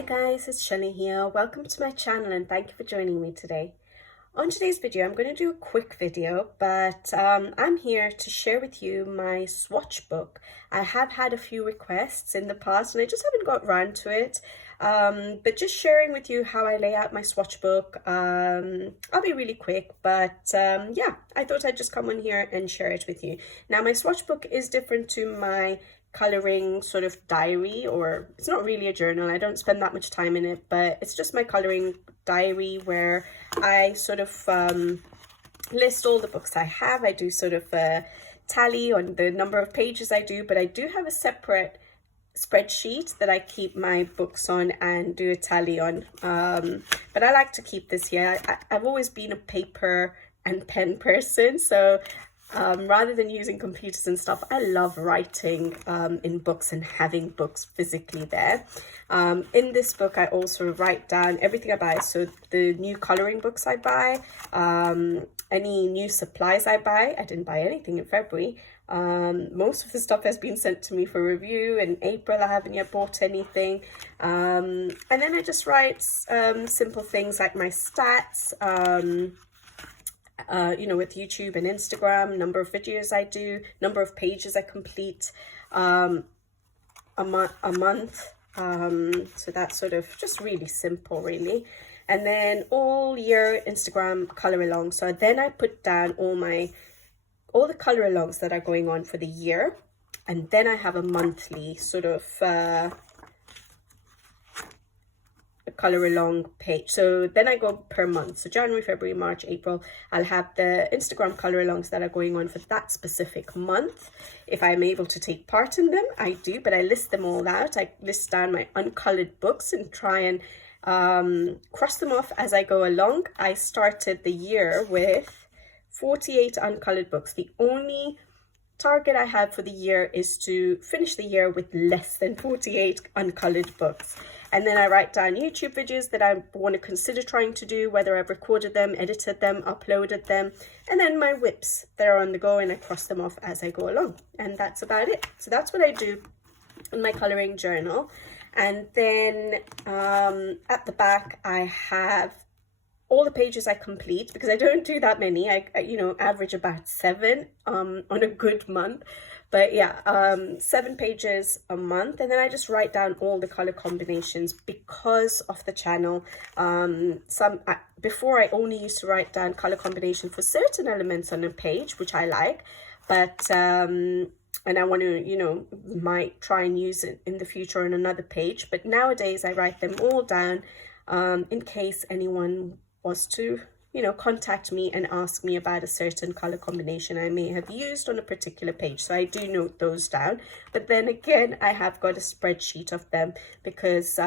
Hi guys, it's Shelley here. Welcome to my channel and thank you for joining me today. On today's video, I'm going to do a quick video, but I'm here to share with you my swatch book. I have had a few requests in the past and I just haven't got around to it. But just sharing with you how I lay out my swatch book. I'll be really quick, but yeah, I thought I'd just come on here and share it with you. Now, my swatch book is different to my coloring sort of diary, or it's not really a journal. I don't spend that much time in it, but it's just my coloring diary where I sort of list all the books I have. I do sort of a tally on the number of pages I do, but I do have a separate spreadsheet that I keep my books on and do a tally on. But I like to keep this here. I've always been a paper and pen person, so rather than using computers and stuff, I love writing in books and having books physically there. In this book, I also write down everything I buy. So the new coloring books I buy, any new supplies I buy. I didn't buy anything in February. Most of the stuff has been sent to me for review. In April, I haven't yet bought anything. And then I just write simple things like my stats, you know, with YouTube and Instagram, number of videos I do, number of pages I complete a month. So that's sort of just really simple, really. And then all year Instagram color along. So then I put down all the color alongs that are going on for the year. And then I have a monthly sort of color along page. So then I go per month. So January, February, March, April, I'll have the Instagram color alongs that are going on for that specific month. If I'm able to take part in them, I do, but I list them all out. I list down my uncolored books and try and cross them off as I go along. I started the year with 48 uncolored books. The only target I have for the year is to finish the year with less than 48 uncolored books. And then I write down YouTube videos that I want to consider trying to do, whether I've recorded them, edited them, uploaded them, and then my whips that are on the go, and I cross them off as I go along. And that's about it. So that's what I do in my coloring journal. And then at the back, I have all the pages I complete, because I don't do that many. I you know, average about 7 on a good month. But yeah, 7 pages a month. And then I just write down all the color combinations because of the channel. Before I only used to write down color combination for certain elements on a page, which I like. But, and I want to, you know, might try and use it in the future on another page. But nowadays I write them all down in case anyone was to, you know, contact me and ask me about a certain color combination I may have used on a particular page. So I do note those down. But then again, I have got a spreadsheet of them because,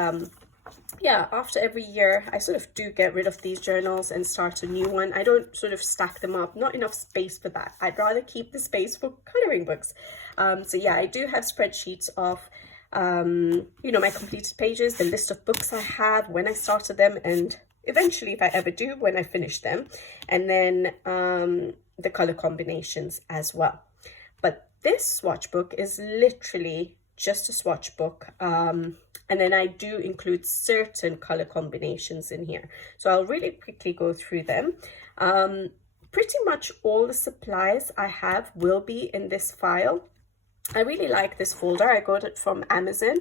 yeah, after every year, I sort of do get rid of these journals and start a new one. I don't sort of stack them up, not enough space for that. I'd rather keep the space for coloring books. So yeah, I do have spreadsheets of, you know, my completed pages, the list of books I have, when I started them, and eventually, if I ever do, when I finish them, and then the color combinations as well. But this swatch book is literally just a swatch book, and then I do include certain color combinations in here. So I'll really quickly go through them. Pretty much all the supplies I have will be in this file. I really like this folder. I got it from Amazon.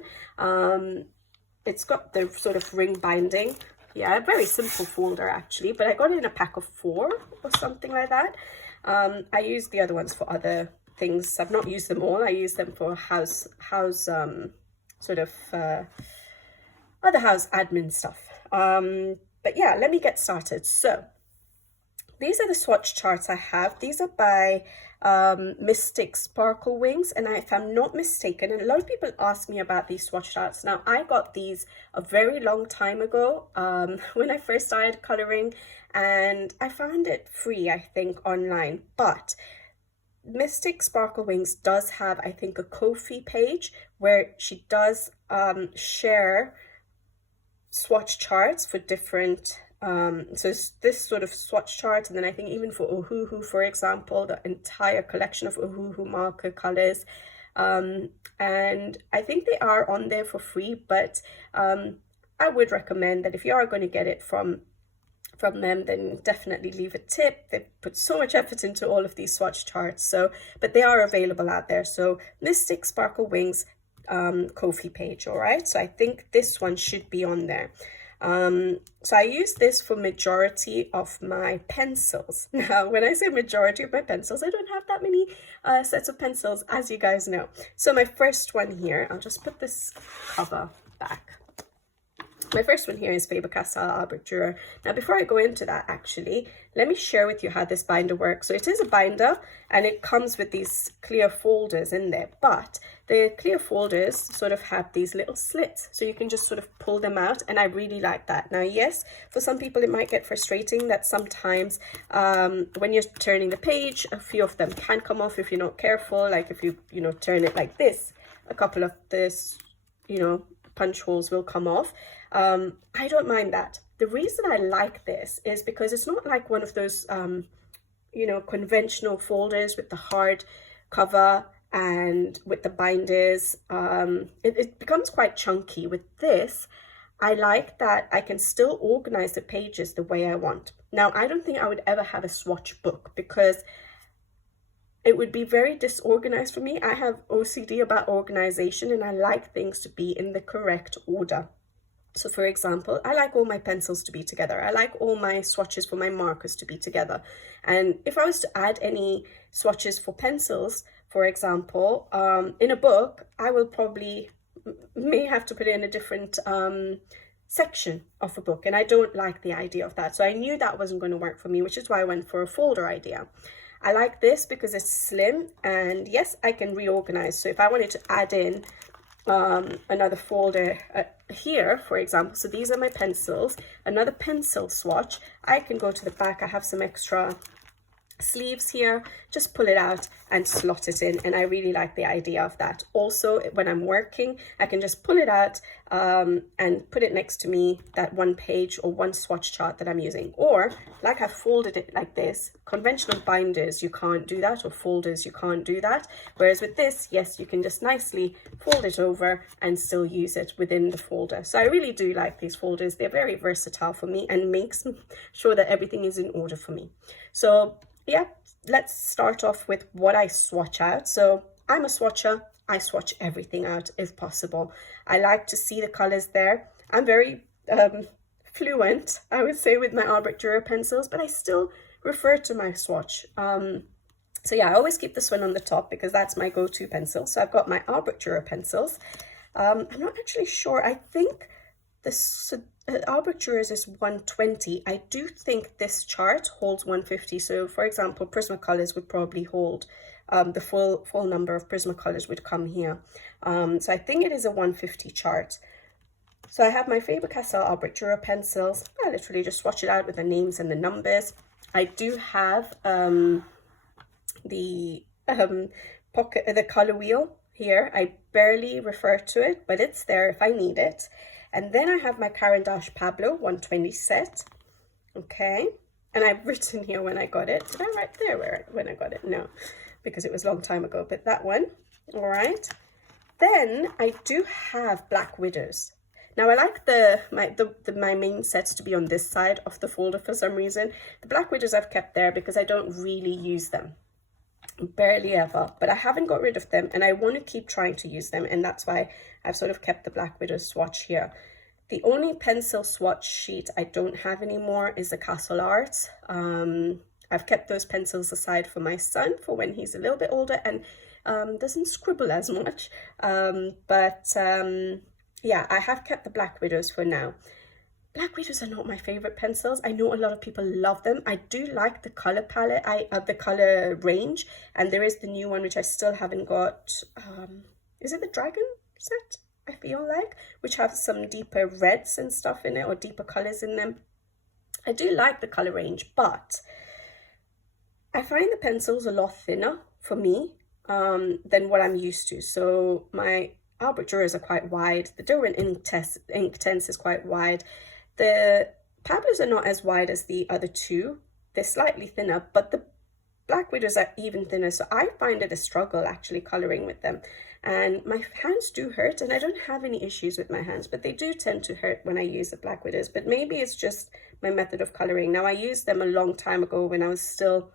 It's got the sort of ring binding. Yeah, a very simple folder actually, but I got it in a pack of 4 or something like that. I use the other ones for other things. I've not used them all. I use them for house sort of other house admin stuff. But yeah, let me get started. So these are the swatch charts I have. These are by Mystic Sparkle Wings, and if I'm not mistaken, and a lot of people ask me about these swatch charts. Now, I got these a very long time ago when I first started coloring, and I found it free, I think, online. But Mystic Sparkle Wings does have, I think, a Ko-fi page where she does share swatch charts for different so it's this sort of swatch chart, and then I think even for Ohuhu, for example, the entire collection of Ohuhu marker colors, and I think they are on there for free, but I I would recommend that if you are going to get it from them, then definitely leave a tip. They put so much effort into all of these swatch charts, so but they are available out there. So Mystic Sparkle Wings Ko-fi page. All right, so I think this one should be on there. So I use this for majority of my pencils. Now, when I say majority of my pencils, I don't have that many sets of pencils, as you guys know. So my first one here, I'll just put this cover back. My first one here is Faber-Castell Albert Dürer. Now, before I go into that, actually, let me share with you how this binder works. So it is a binder, and it comes with these clear folders in there, but the clear folders sort of have these little slits, so you can just sort of pull them out, and I really like that. Now, yes, for some people it might get frustrating that sometimes when you're turning the page, a few of them can come off if you're not careful. Like if you turn it like this, a couple of this, punch holes will come off. I don't mind that. The reason I like this is because it's not like one of those conventional folders with the hard cover and with the binders. It becomes quite chunky. With this, I like that I can still organize the pages the way I want. Now, I don't think I would ever have a swatch book because it would be very disorganized for me. I have OCD about organization, and I like things to be in the correct order. So for example, I like all my pencils to be together. I like all my swatches for my markers to be together. And if I was to add any swatches for pencils, for example, in a book, I will probably may have to put it in a different section of a book. And I don't like the idea of that. So I knew that wasn't going to work for me, which is why I went for a folder idea. I like this because it's slim, and yes, I can reorganize. So if I wanted to add in another folder here, for example, so these are my pencils, another pencil swatch, I can go to the back. I have some extra sleeves here, just pull it out and slot it in, and I really like the idea of that. Also, when I'm working, I can just pull it out and put it next to me, that one page or one swatch chart that I'm using. Or like I folded it like this. Conventional binders, you can't do that, or folders, you can't do that. Whereas with this, yes, you can just nicely fold it over and still use it within the folder. So I really do like these folders. They're very versatile for me and makes sure that everything is in order for me. So yeah, let's start off with what I swatch out. So I'm a swatcher. I swatch everything out if possible. I like to see the colors there. I'm very fluent, I would say, with my Albert Dürer pencils, but I still refer to my swatch. So yeah, I always keep this one on the top because that's my go-to pencil. So I've got my Albert Dürer pencils. I'm not actually sure. I think this Albert Dürer's is 120. I do think this chart holds 150. So for example, Prismacolors would probably hold the full number of Prismacolors would come here. So I think it is a 150 chart. So I have my Faber-Castell Albert Dürer pencils. I literally just swatch it out with the names and the numbers. I do have the color wheel here. I barely refer to it, but it's there if I need it. And then I have my Caran d'Ache Pablo 120 set. Okay. And I've written here when I got it. Did I write there when I got it? No, because it was a long time ago. But that one. All right. Then I do have Black Widows. Now I like my main sets to be on this side of the folder for some reason. The Black Widows I've kept there because I don't really use them. Barely ever, but I haven't got rid of them, and I want to keep trying to use them, and that's why I've sort of kept the Black Widow swatch here. The only pencil swatch sheet I don't have anymore is the Castle Arts. I've kept those pencils aside for my son for when he's a little bit older and doesn't scribble as much. Yeah, I have kept the Black Widows for now. Black Widows are not my favorite pencils. I know a lot of people love them. I do like the color palette, the color range, and there is the new one which I still haven't got. Is it the Dragon set? I feel like, which has some deeper reds and stuff in it, or deeper colors in them. I do like the color range, but I find the pencils a lot thinner for me than what I'm used to. So my Albert Dürers are quite wide. The Derwent Inktense is quite wide. The Pablos are not as wide as the other two. They're slightly thinner, but the Black Widows are even thinner, so I find it a struggle actually coloring with them. And my hands do hurt, and I don't have any issues with my hands, but they do tend to hurt when I use the Black Widows. But maybe it's just my method of coloring. Now, I used them a long time ago when I was still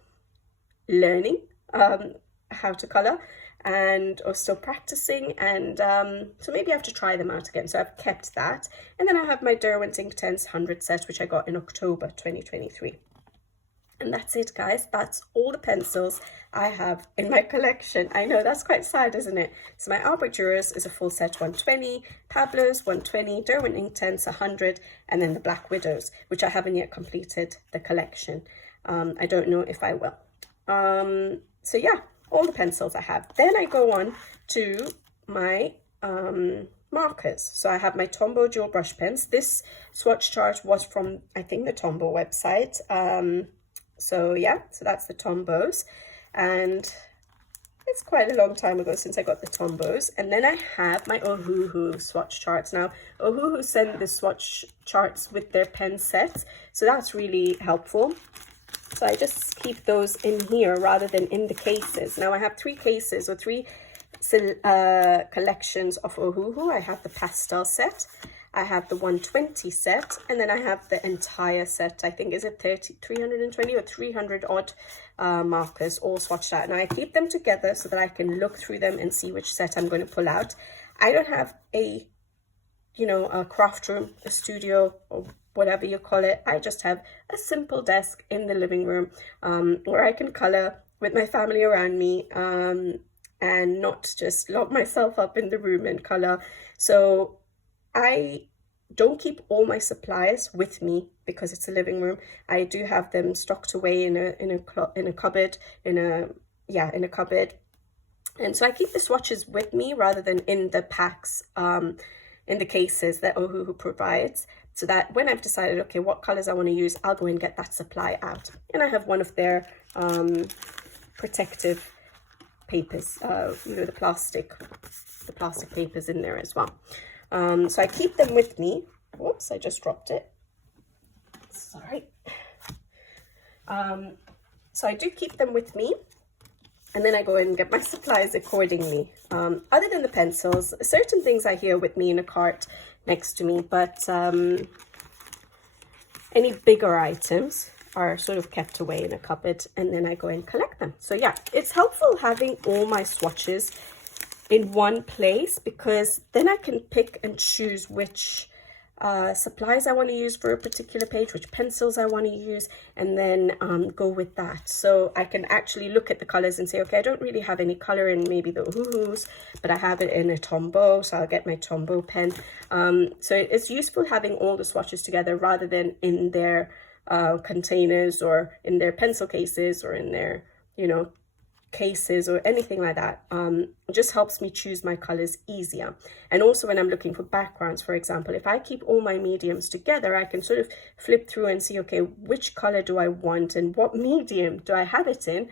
learning how to color, and or still practicing, and so maybe I have to try them out again. So I've kept that. And then I have my Derwent Inktense 100 set, which I got in October 2023. And that's it, guys. That's all the pencils I have in my collection. I know, that's quite sad, isn't it? So my Albrecht Dürer is a full set 120, Pablo's 120, Derwent Inktense 100, and then the Black Widows, which I haven't yet completed the collection. I don't know if I will. So yeah, all the pencils I have. Then I go on to my markers. So I have my Tombow dual brush pens. This swatch chart was from, I think, the Tombow website. So yeah, so that's the Tombows, and it's quite a long time ago since I got the Tombows. And then I have my Ohuhu swatch charts. Now, Ohuhu send the swatch charts with their pen sets, so that's really helpful. So I just keep those in here rather than in the cases. Now I have 3 cases, or 3 collections of Ohuhu. I have the pastel set, I have the 120 set, and then I have the entire set. I think, is it 320 or 300 odd markers all swatched out. Now I keep them together so that I can look through them and see which set I'm going to pull out. I don't have a, you know, a craft room, a studio, or whatever you call it. I just have a simple desk in the living room where I can color with my family around me, and not just lock myself up in the room and color. So I don't keep all my supplies with me because it's a living room. I do have them stocked away in a cupboard, in a cupboard. And so I keep the swatches with me rather than in the packs, in the cases that Ohuhu provides, so that when I've decided, okay, what colors I want to use, I'll go and get that supply out. And I have one of their protective papers, you know, the plastic papers in there as well. So I keep them with me. Whoops, I just dropped it. Sorry. So I do keep them with me, and then I go and get my supplies accordingly. Other than the pencils, certain things I hear with me in a cart next to me, but any bigger items are sort of kept away in a cupboard, and then I go and collect them. So yeah, it's helpful having all my swatches in one place, because then I can pick and choose which supplies I want to use for a particular page, which pencils I want to use, and then go with that. So I can actually look at the colors and say, okay, I don't really have any color in maybe the Ohuhus, but I have it in a Tombow, so I'll get my Tombow pen. So it's useful having all the swatches together rather than in their containers, or in their pencil cases, or in their, you know, cases or anything like that. It just helps me choose my colors easier. And also when I'm looking for backgrounds, for example, if I keep all my mediums together, I can sort of flip through and see, okay, which color do I want and what medium do I have it in.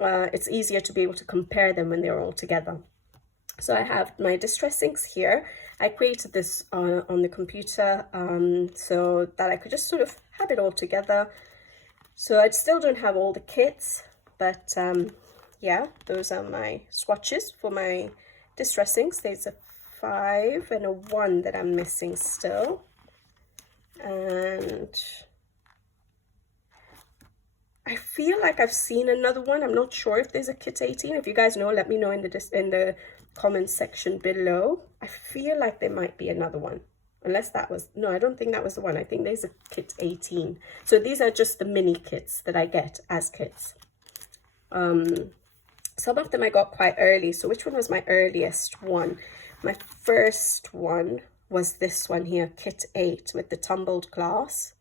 It's easier to be able to compare them when they're all together. So I have my distress inks here. I created this on the computer so that I could just sort of have it all together. So I still don't have all the kits, but yeah, those are my swatches for my distress inks. There's a 5 and a 1 that I'm missing still. And I feel like I've seen another one. I'm not sure if there's a kit 18. If you guys know, let me know in the comments section below. I feel like there might be another one. Unless that was, no, I don't think that was the one. I think there's a kit 18. So these are just the mini kits that I get as kits. Some of them I got quite early. So which one was my earliest one? My first one was this one here, kit 8 with the tumbled glass.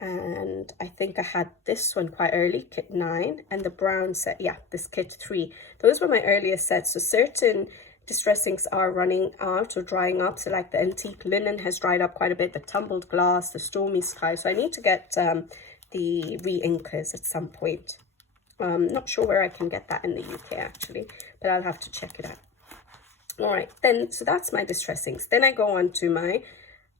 And I think I had this one quite early, kit 9, and the brown set, yeah, this kit 3. Those were my earliest sets. So certain distress inks are running out or drying up. So like the antique linen has dried up quite a bit, the tumbled glass, the stormy sky. So I need to get the re-inkers at some point. Not sure where I can get that in the UK actually, but I'll have to check it out. All right, then, so that's my distress inks. Then I go on to my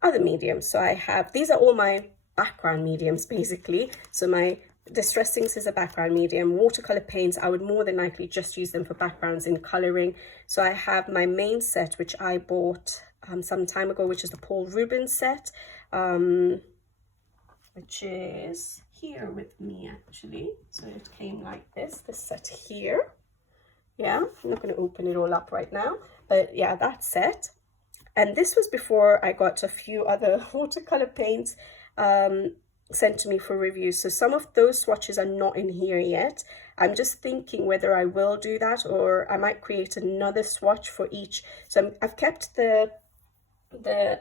other mediums. So I have, these are all my background mediums basically. So my Distressings is a background medium. Watercolor paints, I would more than likely just use them for backgrounds in coloring. So I have my main set, which I bought some time ago, which is the Paul Rubens set, which is here with me actually. So it came like this set here. Yeah, I'm not going to open it all up right now, but yeah, that set. And this was before I got a few other watercolor paints sent to me for review. So some of those swatches are not in here yet. I'm just thinking whether I will do that, or I might create another swatch for each. So I've kept the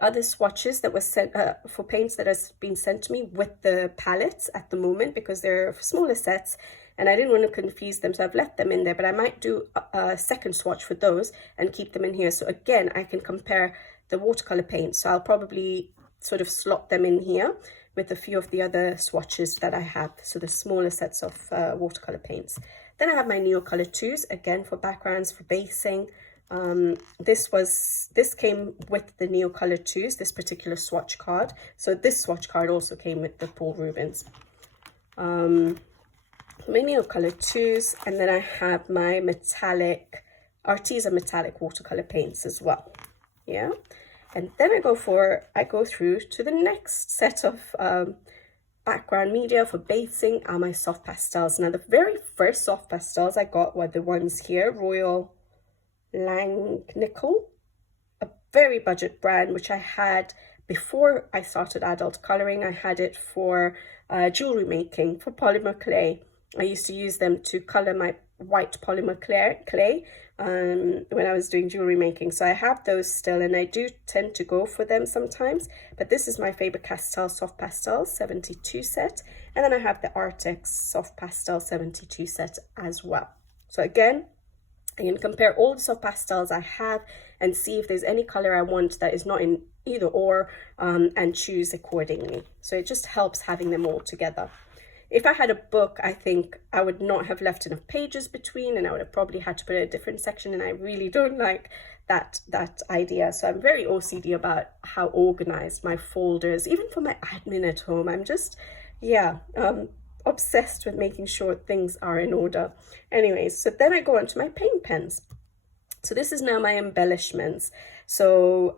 other swatches that was sent for paints that has been sent to me with the palettes at the moment, because they're smaller sets and I didn't want to confuse them, so I've left them in there. But I might do a second swatch for those and keep them in here, so again I can compare the watercolor paints. So I'll probably sort of slot them in here with a few of the other swatches that I have, so the smaller sets of watercolor paints. Then I have my Neocolor 2s, again for backgrounds, for basing. This came with the Neocolor 2s, this particular swatch card. So this swatch card also came with the Paul Rubens. My Neocolor 2s, and then I have my metallic, Arteza metallic watercolor paints as well. Yeah. And then I go through to the next set of background media for basing are my soft pastels. Now, the very first soft pastels I got were the ones here, Royal Langnickel, a very budget brand, which I had before I started adult coloring. I had it for jewelry making, for polymer clay. I used to use them to color my white polymer clay when I was doing jewelry making. So I have those still, and I do tend to go for them sometimes. But this is my Faber-Castell Soft Pastels 72 set. And then I have the Artex Soft Pastel 72 set as well. So again, I can compare all the soft pastels I have and see if there's any color I want that is not in either or, and choose accordingly. So it just helps having them all together. If I had a book, I think I would not have left enough pages between, and I would have probably had to put a different section, and I really don't like that idea. So I'm very OCD about how organized my folders, even for my admin at home. I'm just, yeah, obsessed with making sure things are in order. Anyways, so then I go on to my paint pens. So this is now my embellishments. So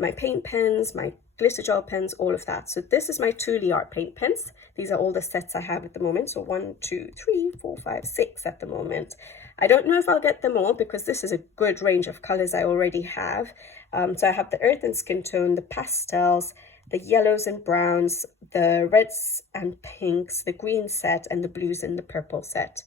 my paint pens, my glitter gel pens, all of that. So this is my Thule art paint pens. These are all the sets I have at the moment. So 1, 2, 3, 4, 5, 6 at the moment. I don't know if I'll get them all, because this is a good range of colors I already have. So I have the earth and skin tone, the pastels, the yellows and browns, the reds and pinks, the green set, and the blues and the purple set.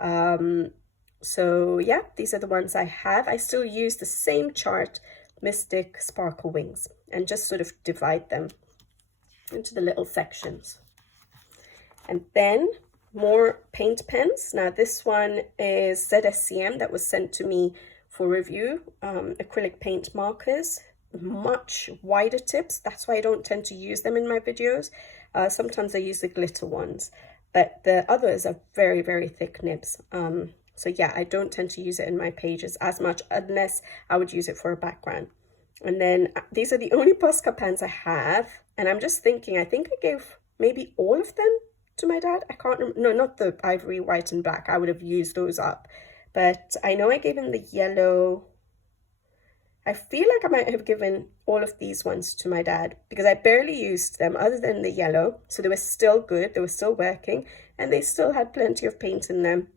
So yeah, these are the ones I have. I still use the same chart, Mystic Sparkle Wings, and just sort of divide them into the little sections. And then more paint pens. Now this one is ZSCM that was sent to me for review. Acrylic paint markers, much wider tips. That's why I don't tend to use them in my videos. Sometimes I use the glitter ones, but the others are very, very thick nibs. So yeah, I don't tend to use it in my pages as much, unless I would use it for a background. And then these are the only Posca pens I have. And I'm just thinking, I think I gave maybe all of them to my dad. I can't remember. No, not the ivory, white and black. I would have used those up. But I know I gave him the yellow. I feel like I might have given all of these ones to my dad, because I barely used them other than the yellow. So they were still good. They were still working, and they still had plenty of paint in them.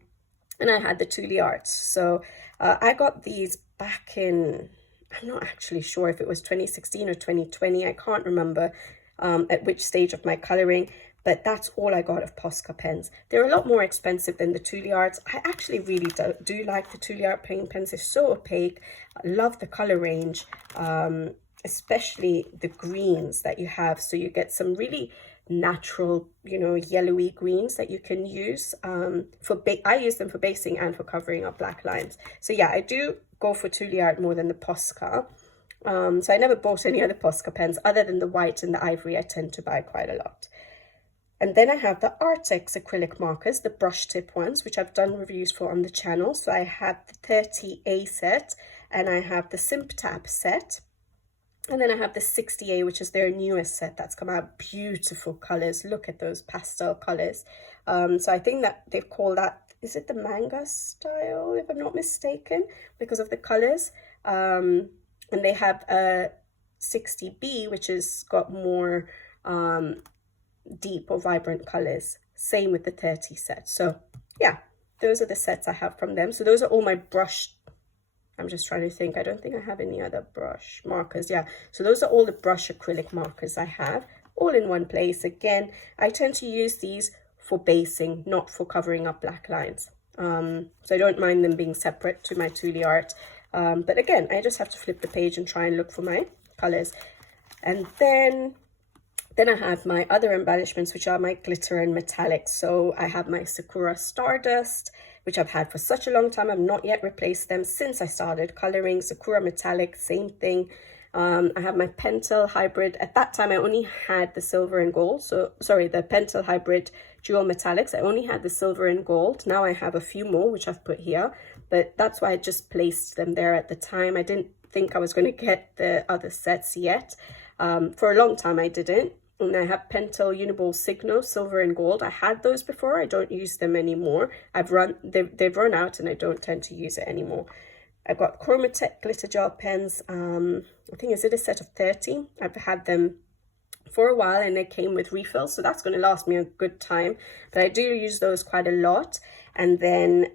And I had the Thule Arts. So I got these back in, I'm not actually sure if it was 2016 or 2020. I can't remember at which stage of my coloring, but that's all I got of Posca pens. They're a lot more expensive than the Thule Arts. I actually really do like the Thule Art paint pens. They're so opaque. I love the color range, especially the greens that you have. So you get some really natural, you know, yellowy greens that you can use I use them for basing and for covering up black lines. So yeah, I do go for Thule Art more than the Posca. So I never bought any other Posca pens other than the white and the ivory. I tend to buy quite a lot. And then I have the Artex acrylic markers, the brush tip ones, which I've done reviews for on the channel. So I have the 30A set, and I have the Simp Tap set. And then I have the 60A, which is their newest set that's come out. Beautiful colors. Look at those pastel colors. So I think that they've called that, is it the manga style, if I'm not mistaken, because of the colors. And they have a 60B, which has got more deep or vibrant colors. Same with the 30 set. So yeah, those are the sets I have from them. So those are all my brush. I'm just trying to think. I don't think I have any other brush markers. Yeah, so those are all the brush acrylic markers I have, all in one place. Again, I tend to use these for basing, not for covering up black lines. So I don't mind them being separate to my Thule art. But again, I just have to flip the page and try and look for my colors. And then I have my other embellishments, which are my glitter and metallics. So I have my Sakura Stardust, which I've had for such a long time. I've not yet replaced them since I started coloring. Sakura Metallic, same thing. I have my Pentel Hybrid. At that time, I only had the silver and gold. So, sorry, the Pentel Hybrid Dual Metallics. I only had the silver and gold. Now I have a few more, which I've put here. But that's why I just placed them there at the time. I didn't think I was going to get the other sets yet. For a long time, I didn't. And I have Pentel Uniball Signo, silver and gold. I had those before. I don't use them anymore. They've run out and I don't tend to use it anymore. I've got Chromatech glitter gel pens. I think, is it a set of 30? I've had them for a while and they came with refills. So that's going to last me a good time. But I do use those quite a lot. And then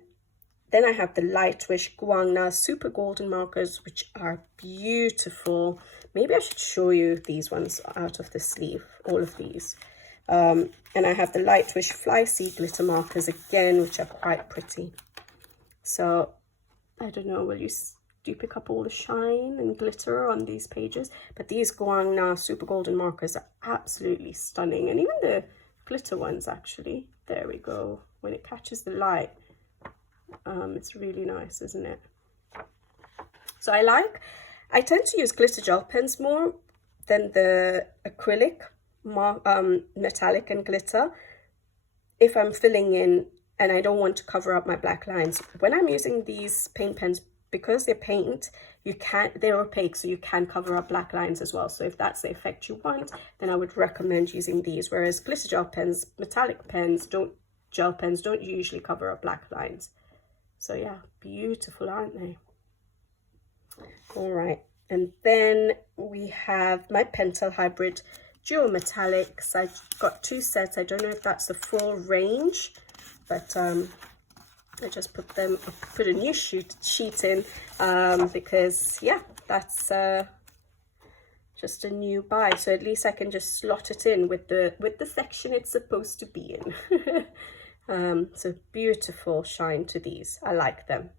I have the Lightwish Guangna Super Golden markers, which are beautiful. Maybe I should show you these ones out of the sleeve, all of these. And I have the Lightwish Fly Seed glitter markers again, which are quite pretty. So I don't know, do you pick up all the shine and glitter on these pages? But these Guangna Super Golden markers are absolutely stunning. And even the glitter ones, actually. There we go. When it catches the light, it's really nice, isn't it? So I tend to use glitter gel pens more than the acrylic, metallic and glitter, if I'm filling in and I don't want to cover up my black lines. When I'm using these paint pens, because they're paint, they're opaque, so you can cover up black lines as well. So if that's the effect you want, then I would recommend using these. Whereas glitter gel pens, metallic pens, gel pens don't usually cover up black lines. So yeah, beautiful, aren't they? All right, and then we have my Pentel Hybrid Dual Metallics. I've got 2 sets. I don't know if that's the full range, but I just put a new sheet in because yeah, that's just a new buy. So at least I can just slot it in with the section it's supposed to be in. So beautiful shine to these. I like them.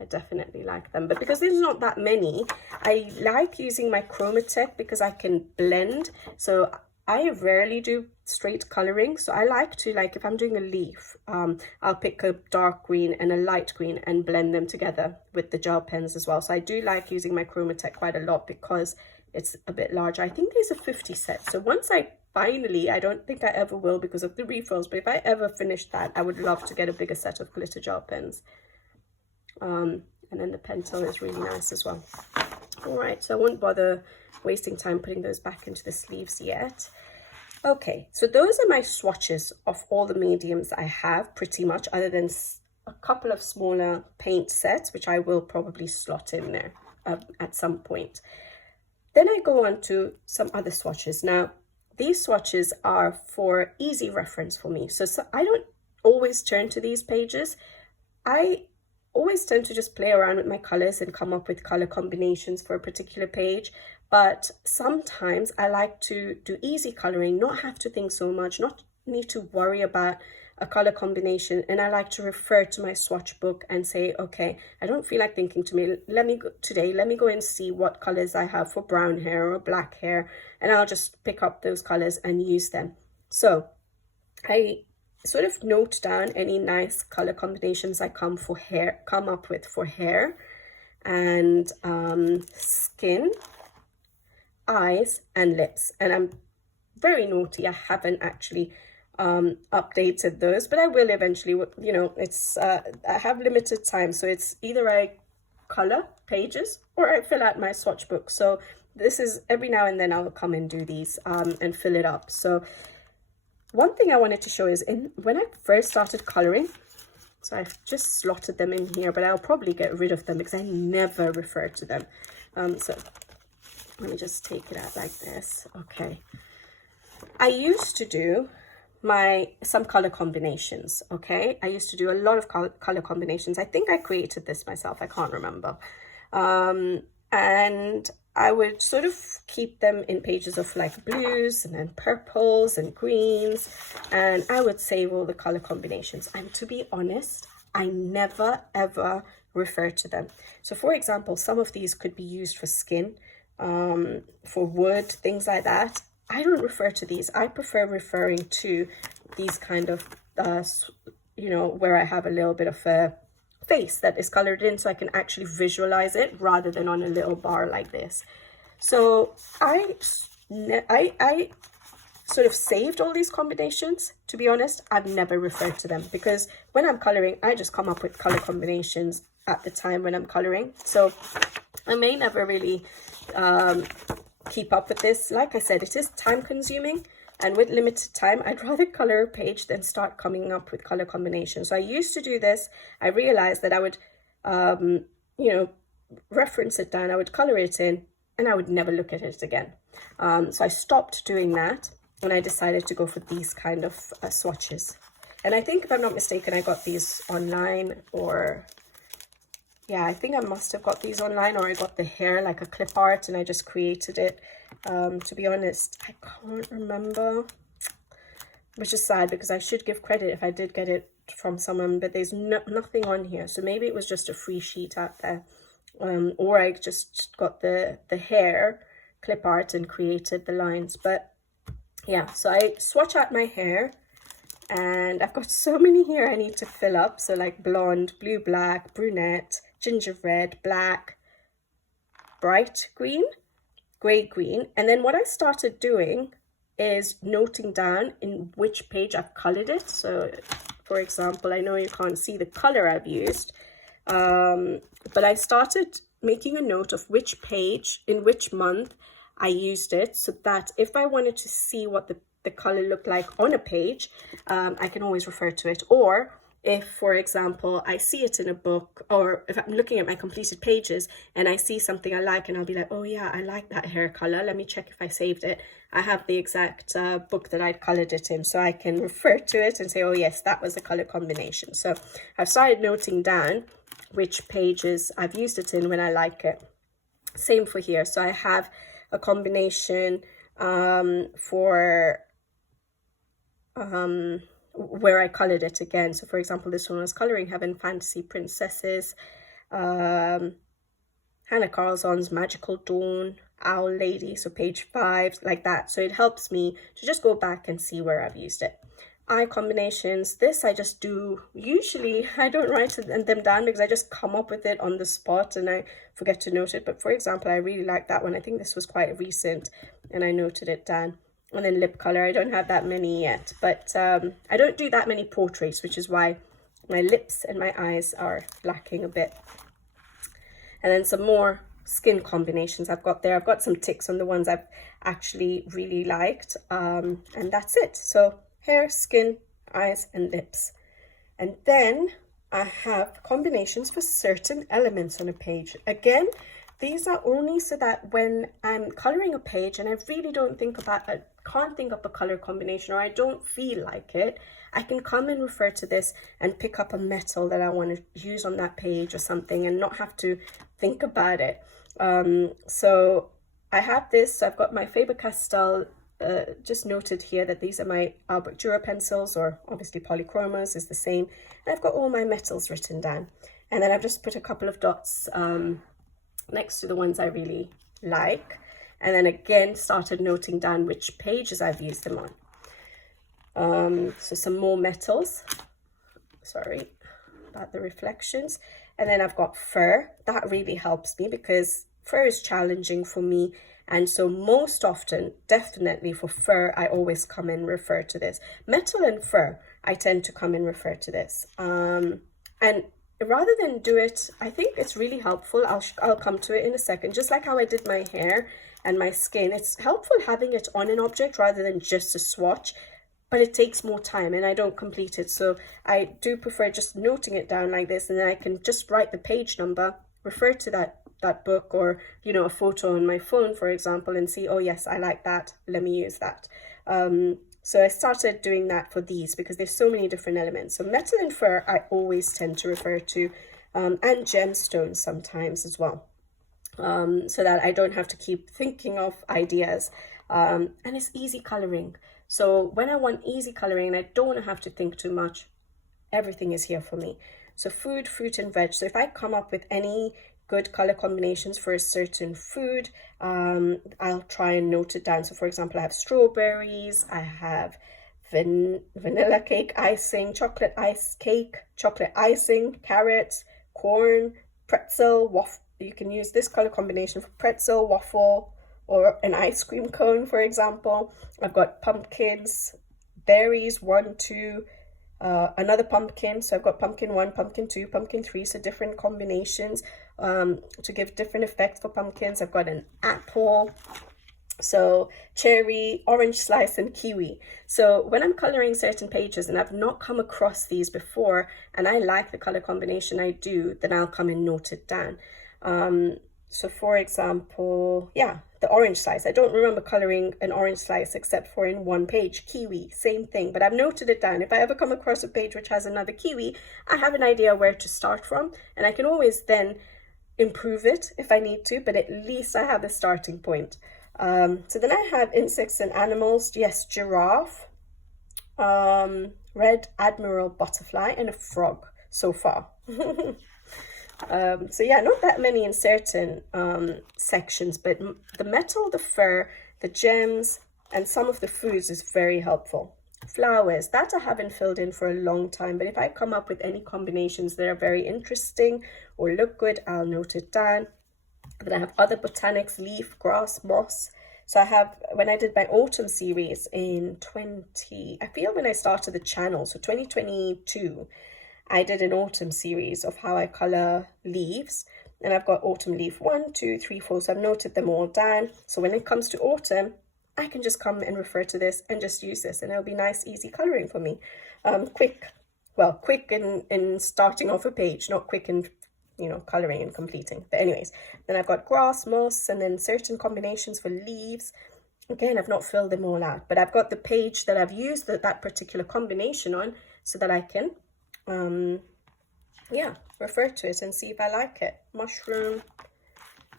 I definitely like them, but because there's not that many, I like using my Chromatech because I can blend. So I rarely do straight coloring. So I like to, if I'm doing a leaf, I'll pick a dark green and a light green and blend them together with the gel pens as well. So I do like using my Chromatech quite a lot because it's a bit larger. I think there's a 50 set. So once I don't think I ever will because of the refills, but if I ever finish that, I would love to get a bigger set of glitter gel pens. And then the Pentel is really nice as well. All right, so I won't bother wasting time putting those back into the sleeves yet. Okay, so those are my swatches of all the mediums I have pretty much, other than a couple of smaller paint sets, which I will probably slot in there at some point. Then I go on to some other swatches. Now, these swatches are for easy reference for me. So I don't always turn to these pages. I always tend to just play around with my colors and come up with color combinations for a particular page. But sometimes I like to do easy coloring, not have to think so much, not need to worry about a color combination. And I like to refer to my swatch book and say, okay, I don't feel like thinking let me go and see what colors I have for brown hair or black hair, and I'll just pick up those colors and use them. So I sort of note down any nice color combinations I come up with for hair and skin, eyes and lips. And I'm very naughty, I haven't actually updated those, but I will eventually. You know, it's I have limited time, so it's either I color pages or I fill out my swatch book. So this is every now and then I'll come and do these and fill it up. So one thing I wanted to show is when I first started coloring, so I've just slotted them in here, but I'll probably get rid of them because I never refer to them. So let me just take it out like this. Okay. I used to do some color combinations. Okay. I used to do a lot of color combinations. I think I created this myself. I can't remember. And I would sort of keep them in pages of like blues and then purples and greens, and I would save all the color combinations. And to be honest, I never ever refer to them. So for example, some of these could be used for skin, for wood, things like that. I don't refer to these. I prefer referring to these kind of, you know, where I have a little bit of a face that is colored in, so I can actually visualize it rather than on a little bar like this. So I sort of saved all these combinations. To be honest, I've never referred to them because when I'm coloring, I just come up with color combinations at the time when I'm coloring. So I may never really keep up with this. Like I said, it is time consuming. And with limited time, I'd rather color a page than start coming up with color combinations. So I used to do this. I realized that I would, you know, reference it down. I would color it in and I would never look at it again. So I stopped doing that and I decided to go for these kind of swatches. And I think, if I'm not mistaken, I got these online, or yeah, I think I must have got these online, or I got the hair like a clip art and I just created it. To be honest, I can't remember, which is sad because I should give credit if I did get it from someone, but there's nothing on here. So maybe it was just a free sheet out there, or I just got the hair clip art and created the lines. But yeah, so I swatch out my hair and I've got so many here I need to fill up. So like blonde, blue, black, brunette, gingerbread, black, bright green, grey green. And then what I started doing is noting down in which page I've colored it. So for example, I know you can't see the color I've used, but I started making a note of which page in which month I used it, so that if I wanted to see what the color looked like on a page, I can always refer to it. Or if, for example, I see it in a book, or if I'm looking at my completed pages and I see something I like and I'll be like, oh yeah, I like that hair color, let me check if I saved it. I have the exact book that I colored it in, so I can refer to it and say, oh yes, that was the color combination. So I've started noting down which pages I've used it in when I like it. Same for here. So I have a combination for where I colored it again. So for example, this one was coloring Heaven Fantasy Princesses, Hannah Carlson's Magical Dawn, Owl Lady, so page 5, like that. So it helps me to just go back and see where I've used it. Eye combinations, this I just do, usually I don't write them down because I just come up with it on the spot and I forget to note it. But for example, I really like that one. I think this was quite recent and I noted it down. And then lip color, I don't have that many yet, but I don't do that many portraits, which is why my lips and my eyes are lacking a bit. And then some more skin combinations I've got there. I've got some ticks on the ones I've actually really liked, and that's it. So hair, skin, eyes and lips. And then I have combinations for certain elements on a page. Again, these are only so that when I'm coloring a page and I really don't think about it, can't think up a color combination, or I don't feel like it, I can come and refer to this and pick up a metal that I want to use on that page or something and not have to think about it. So I have this. So I've got my Faber-Castell, just noted here that these are my Albrecht Dürer pencils, or obviously polychromas is the same. And I've got all my metals written down. And then I've just put a couple of dots next to the ones I really like. And then again, started noting down which pages I've used them on. So some more metals. Sorry about the reflections. And then I've got fur. That really helps me because fur is challenging for me. And so most often, definitely for fur, I always come and refer to this. Metal and fur, I tend to come and refer to this. And rather than do it, I think it's really helpful. I'll come to it in a second. Just like how I did my hair and my skin, it's helpful having it on an object rather than just a swatch. but it takes more time and I don't complete it. So I do prefer just noting it down like this, and then I can just write the page number, refer to that book, or, you know, a photo on my phone, for example, and see, oh yes, I like that, let me use that. So I started doing that for these because there's so many different elements. So metal and fur, I always tend to refer to, and gemstones sometimes as well, so that I don't have to keep thinking of ideas. And it's easy coloring. So when I want easy coloring and I don't want to have to think too much, everything is here for me. So food, fruit and veg. So if I come up with any good color combinations for a certain food, I'll try and note it down. So for example, I have strawberries, I have vanilla cake icing, chocolate ice cake, chocolate icing, carrots, corn, pretzel, waffle. You can use this color combination for pretzel, waffle, or an ice cream cone, for example. I've got pumpkins, berries, 1, 2, another pumpkin. So I've got pumpkin 1, pumpkin 2, pumpkin 3, so different combinations to give different effects for pumpkins. I've got an apple, so cherry, orange slice, and kiwi. So when I'm coloring certain pages and I've not come across these before and I like the color combination I do, then I'll come and note it down. So for example, yeah, the orange slice. I don't remember coloring an orange slice except for in one page. Kiwi, same thing, but I've noted it down. If I ever come across a page which has another kiwi, I have an idea where to start from, and I can always then improve it if I need to, but at least I have a starting point. So then I have insects and animals. Yes, giraffe, red admiral butterfly, and a frog so far. So yeah, not that many in certain sections, but the metal, the fur, the gems, and some of the foods is very helpful. Flowers, that I haven't filled in for a long time, but if I come up with any combinations that are very interesting or look good, I'll note it down. Then I have other botanics, leaf, grass, moss. So I have, when I did my autumn series in when I started the channel, so 2022, I did an autumn series of how I color leaves, and I've got autumn leaf 1, 2, 3, 4. So I've noted them all down. So when it comes to autumn, I can just come and refer to this and just use this, and it'll be nice, easy coloring for me. Quick in starting off a page, not quick in, you know, coloring and completing. But anyways, then I've got grass, moss, and then certain combinations for leaves. Again, I've not filled them all out, but I've got the page that I've used that particular combination on, so that I can refer to it and see if I like it. Mushroom,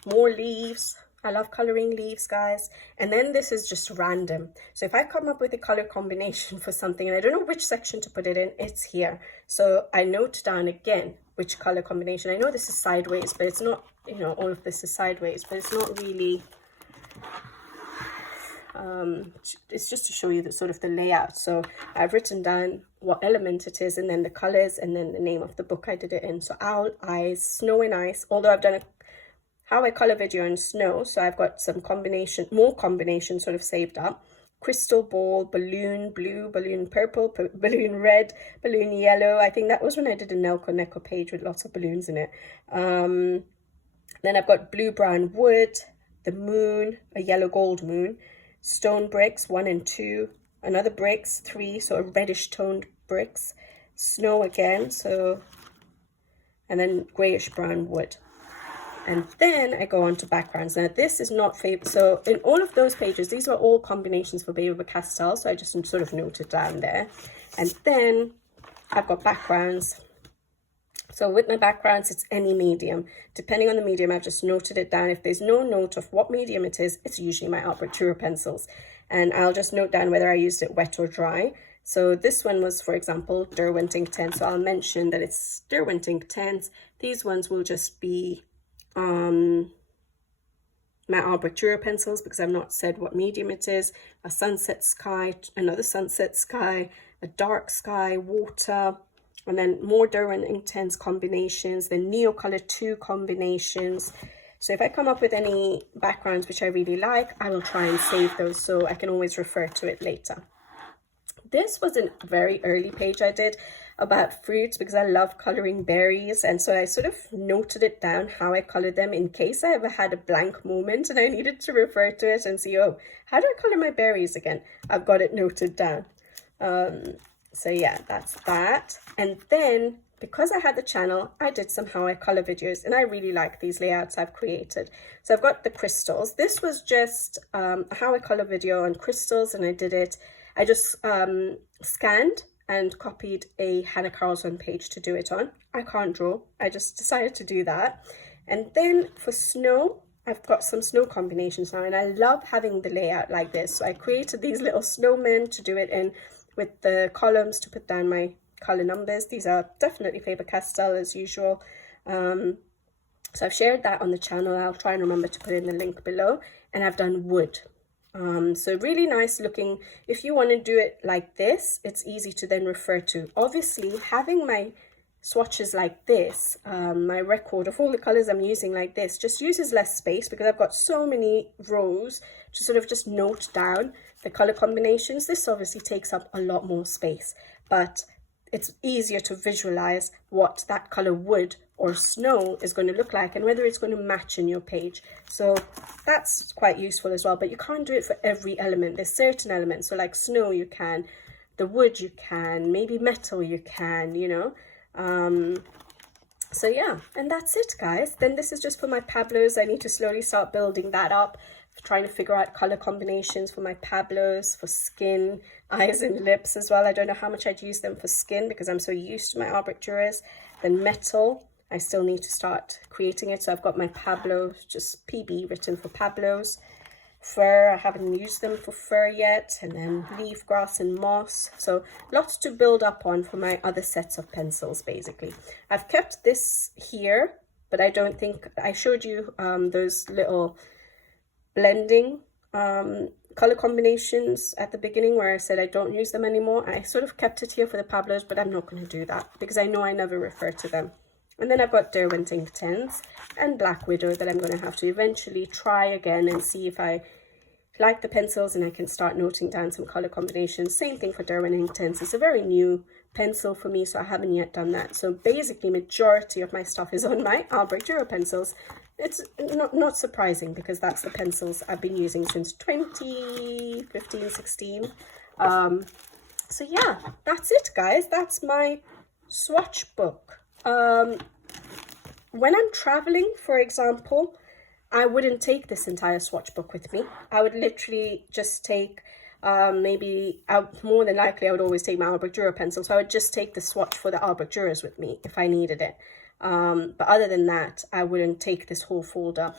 more leaves. I love coloring leaves, guys. And then this is just random. So if I come up with a color combination for something and I don't know which section to put it in, it's here. So I note down again which color combination. I know this is sideways, but it's not, you know, all of this is sideways, but it's not really, it's just to show you the sort of the layout. So I've written down what element it is, and then the colors, and then the name of the book I did it in. So owl, eyes, snow and ice, although I've done a how I color video in snow, so I've got some more combinations sort of saved up. Crystal ball, balloon blue, balloon purple, balloon red, balloon yellow. I think that was when I did a Neko page with lots of balloons in it. Then I've got blue brown wood, the moon, a yellow gold moon, stone bricks 1 and 2, another bricks 3, so a reddish toned bricks, snow again, so, and then grayish brown wood. And then I go on to backgrounds. Now this is not favorite. So in all of those pages, these were all combinations for Baby Pastel. So I just sort of noted down there. And then I've got backgrounds. So with my backgrounds, it's any medium. Depending on the medium, I've just noted it down. If there's no note of what medium it is, it's usually my Armatura pencils. And I'll just note down whether I used it wet or dry. So this one was, for example, Derwent Ink 10. So I'll mention that it's Derwent Ink 10s. These ones will just be my Armatura pencils, because I've not said what medium it is. A sunset sky, another sunset sky, a dark sky, water, and then more Derwent Ink 10s combinations, then Neocolor 2 combinations. So if I come up with any backgrounds which I really like, I will try and save those so I can always refer to it later. This was a very early page I did about fruits because I love coloring berries, and so I sort of noted it down how I colored them in case I ever had a blank moment and I needed to refer to it and see, oh, how do I color my berries again? I've got it noted down. So yeah, that's that. And then because I had the channel, I did some how I color videos, and I really like these layouts I've created. So I've got the crystals. This was just a how I color video on crystals, and I did it. I just scanned and copied a Hannah Carlson page to do it on. I can't draw. I just decided to do that. And then for snow, I've got some snow combinations now, and I love having the layout like this. So I created these little snowmen to do it in, with the columns to put down my color numbers. These are definitely Faber-Castell as usual. So I've shared that on the channel. I'll try and remember to put in the link below. And I've done wood. So really nice looking. If you want to do it like this, it's easy to then refer to. Obviously, having my swatches like this, my record of all the colors I'm using like this, just uses less space because I've got so many rows to sort of just note down the color combinations. This obviously takes up a lot more space, but it's easier to visualize what that color wood or snow is going to look like and whether it's going to match in your page. So that's quite useful as well, but you can't do it for every element. There's certain elements, so like snow you can, the wood you can, maybe metal you can, you know. So yeah, and that's it guys. Then this is just for my Pablos. I need to slowly start building that up, trying to figure out color combinations for my Pablos, for skin, eyes and lips as well. I don't know how much I'd use them for skin because I'm so used to my Albrecht Dürers. Then metal, I still need to start creating it. So I've got my Pablo, just PB written for Pablos. Fur, I haven't used them for fur yet. And then leaf, grass and moss. So lots to build up on for my other sets of pencils basically. I've kept this here, but I don't think, I showed you those little blending color combinations at the beginning where I said I don't use them anymore. I sort of kept it here for the Pablos, but I'm not going to do that because I know I never refer to them. And then I've got Derwent Inktense and Black Widow that I'm going to have to eventually try again and see if I like the pencils and I can start noting down some color combinations. Same thing for Derwent Inktense. It's a very new pencil for me, so I haven't yet done that. So basically majority of my stuff is on my Albrecht Dürer pencils. It's not surprising because that's the pencils I've been using since 2015, 16. So yeah, that's it guys. That's my swatch book. When I'm traveling, for example, I wouldn't take this entire swatch book with me. I would literally just take more than likely I would always take my Albrecht Dürer pencil, so I would just take the swatch for the Albrecht Dürers with me if I needed it. But other than that, I wouldn't take this whole folder.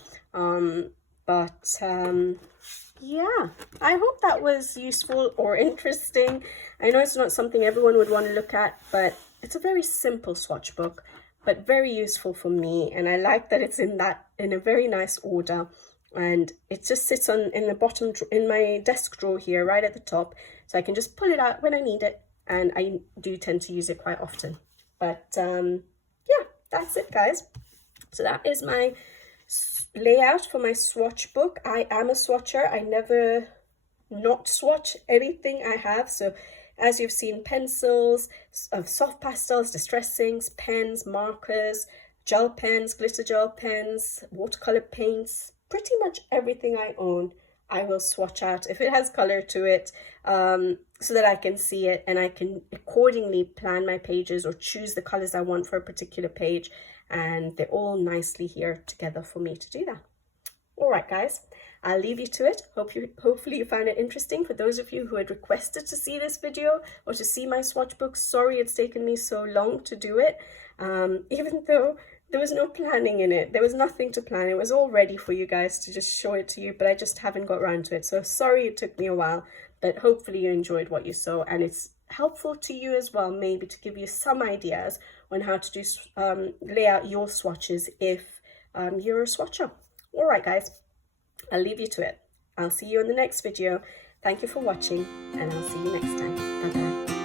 Yeah, I hope that was useful or interesting. I know it's not something everyone would want to look at, but it's a very simple swatch book, but very useful for me. And I like that it's in a very nice order. And it just sits in the bottom, in my desk drawer here, right at the top. So I can just pull it out when I need it. And I do tend to use it quite often. But yeah, that's it guys. So that is my layout for my swatch book. I am a swatcher. I never not swatch anything I have. So as you've seen, pencils, soft pastels, distress inks, pens, markers, gel pens, glitter gel pens, watercolor paints, pretty much everything I own, I will swatch out if it has color to it, so that I can see it and I can accordingly plan my pages or choose the colors I want for a particular page. And they're all nicely here together for me to do that. All right, guys, I'll leave you to it. Hopefully you found it interesting. For those of you who had requested to see this video or to see my swatch book, sorry it's taken me so long to do it. Even though there was no planning in it. There was nothing to plan. It was all ready for you guys to just show it to you, but I just haven't got around to it. So sorry it took me a while, but hopefully you enjoyed what you saw and it's helpful to you as well, maybe to give you some ideas on how to do lay out your swatches if you're a swatcher. All right, guys, I'll leave you to it. I'll see you in the next video. Thank you for watching and I'll see you next time. Bye-bye.